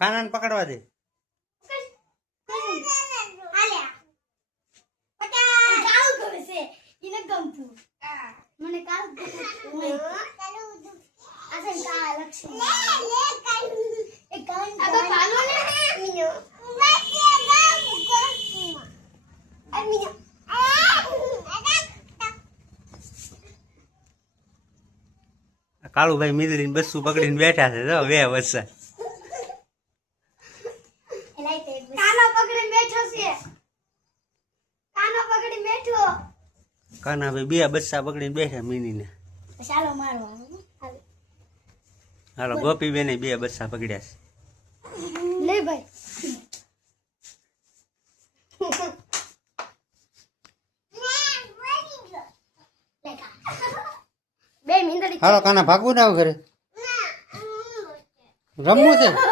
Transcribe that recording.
કાનાને પકડવા દે. કાળુભાઈ મીંદડીને બસ્સું પકડીને બેઠા છે. જો બે વર્ષ કાના ભાઈ બે બસ્સા પકડીને બેઠા મીનીને. હાલો ગોપી બેને બે બસ્સા પકડ્યા છે. લે ભાઈ હાલો કાના ભાગવું ના ઘરે રમવું છે.